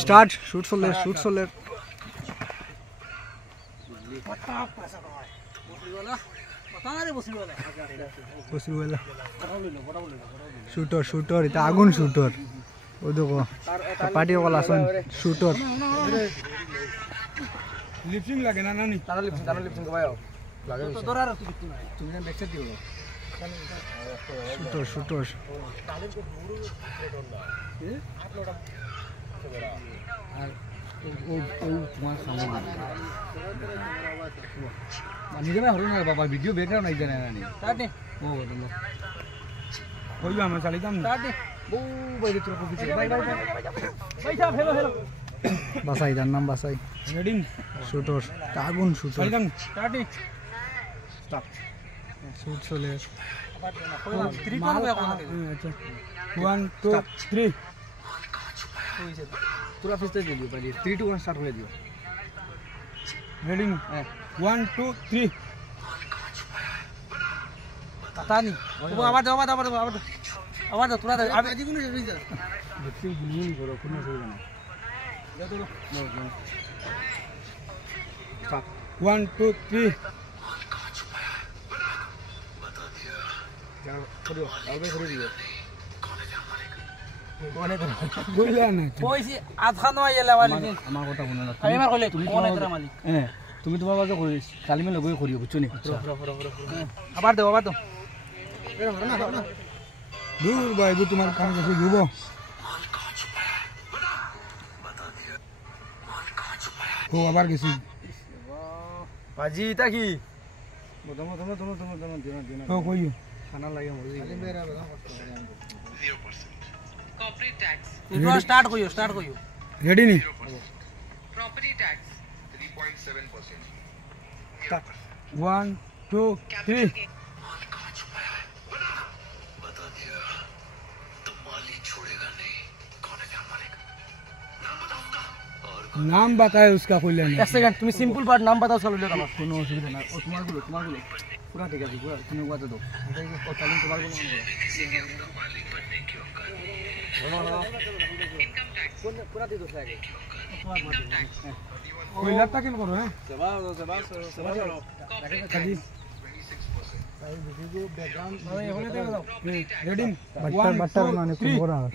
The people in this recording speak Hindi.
स्टार्ट शूट सोलर शूटर इतना आगुन शूटर वो देखो पार्टी वाला सन शूटर लिपसिंग लगे ना नहीं तारा लिपसिंग कबायो लगे तो दोरा तुमने बैक से दियो शूटर নিজে না হলো না বাবা ভিডিও ব্যাকগ্রাউন্ড নাই জানা না স্টার্ট নে ও বলো कोई हम चलिदाम स्टार्ट নে বউ বাইরে তোর পিছে বাই সাহেব हेलो বাসাই যার নাম বাসাই রেডি शूटर আগুন शूटर चलिदाम स्टार्ट নে स्टॉप शूट চলে 3 কোন হবে এখন अच्छा 1 2 3 पूरा फिर से दे दियो पहले 3 2 1 स्टार्ट हो दियो रेडी 1 2 3 पता नहीं वो आवाज थोड़ा अब आदि कोने जरूरी है देखिए भूल नहीं करो कोने से जाना जा तो स्टार्ट 1 2 3 चलो करो आगे कर दियो कोने तो बोला ना कोई सी आधा न आइला वाली আমার কথা শুনা না আমি মার কইলে তুমি কোনে তোরা মালিক তুমি তোমার বাজে করিস কালি মে লগই করিও বুঝছো নি আবার দাও दूर भाई वो तुम्हारे काम कैसे डूबो हो आबार किसी बाजी ताकी तुम हो कोई खाना लागे मुझे कॉर्पोरेट टैक्स इधर स्टार्ट करियो रेडी नहीं प्रॉपर्टी टैक्स 3.7% 1 2 3 नाम बताए उसका कोई लेना एक सेकंड तुम सिंपल पार्ट नाम बताओ चलो ले करो कोनो असुविधा ना और तुम्हारे को पूरा ठीक है पूरा तुम्हें बात दो और तालीम तुम्हारे को मालिक बनने की औकात इनकम टैक्स पूरा दे दो आगे इनकम टैक्स कोई लगता क्यों करो हैं सेवा चलो खाली 26% बैकग्राउंड ये होने दे दो रेडी बट्टर माने को हो रहा है